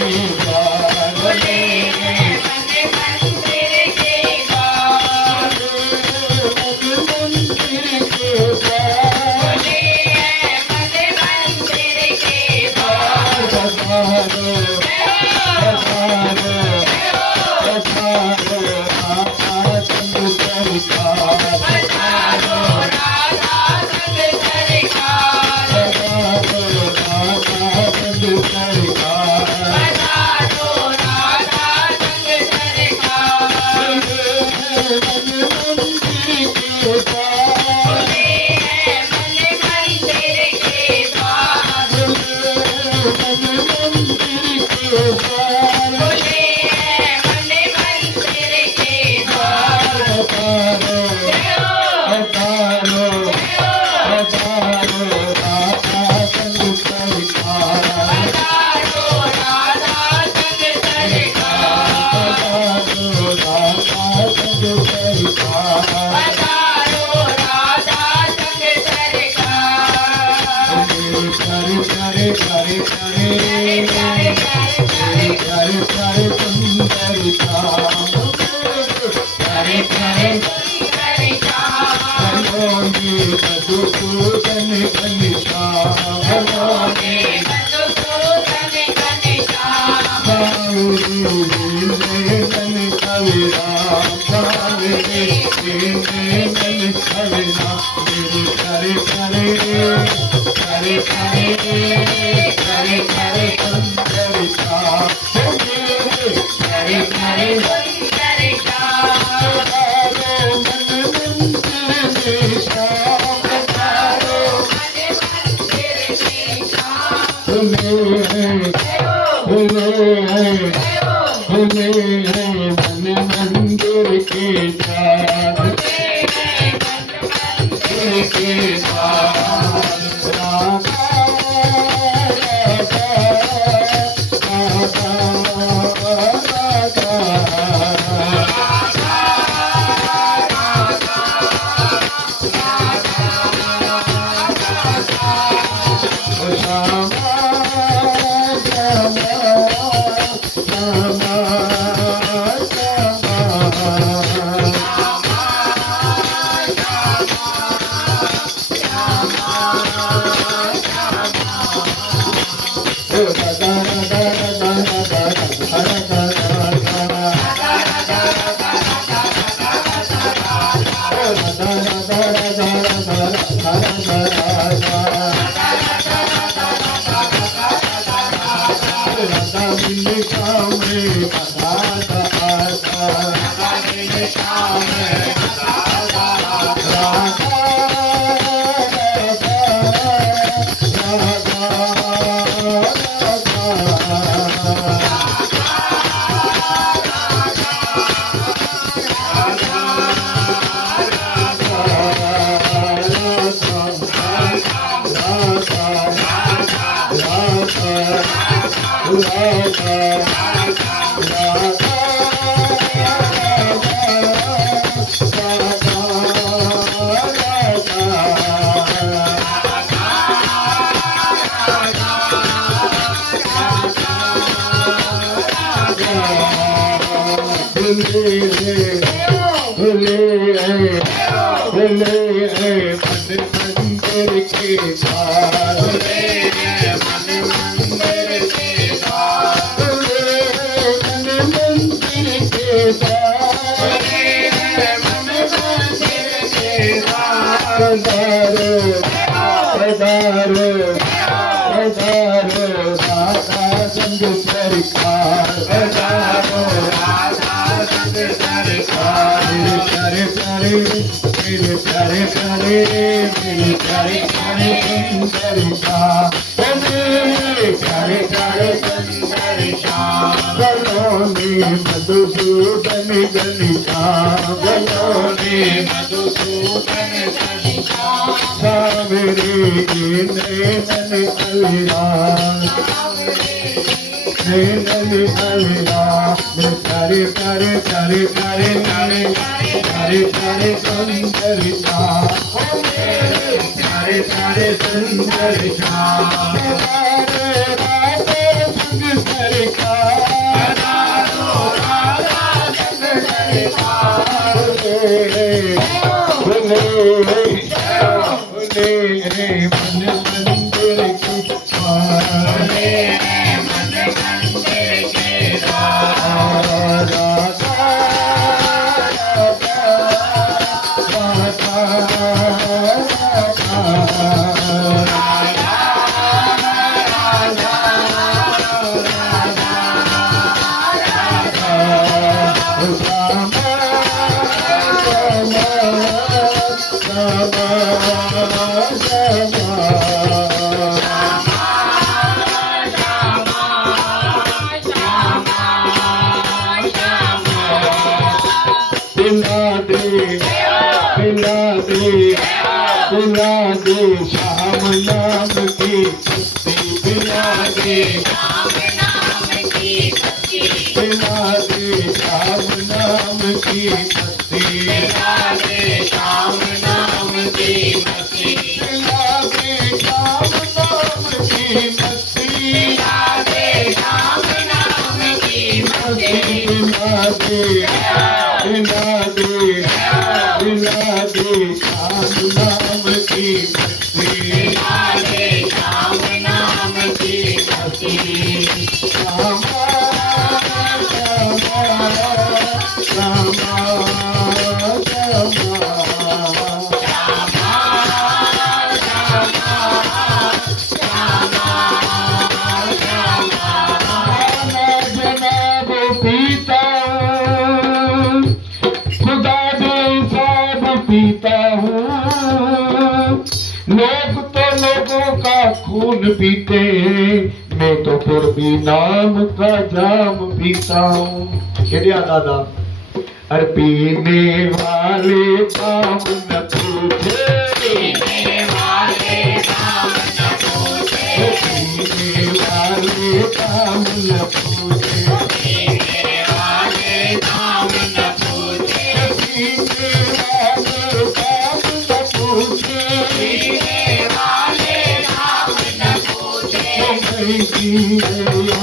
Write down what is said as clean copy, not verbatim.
Hare Krishna पिला दे श्याम नाम की पत्ती पिला दे पिला दे श्याम नाम की पत्ती पिला दे श्याम नाम की पत्ती पिला दे श्याम नाम की पत्ती पिला दे श्याम नाम की पत्ती पिला दे पिला दे पिला दे श्याम नाम की पत्ती पिला दे श्याम नाम की पत्ती श्यामा पीता हूँ लोग तो लोगों का खून पीते हैं मैं तो फिर भी नाम का जाम पीता हूँ क्या दादा अरे पीने वाले काम न पूछे पीने वाले काम न पूछे पीने वाले काम न पूछे पीने वाले काम न पूछे पीने वाले काम न पूछे पीने वाले काम न पूछे नहीं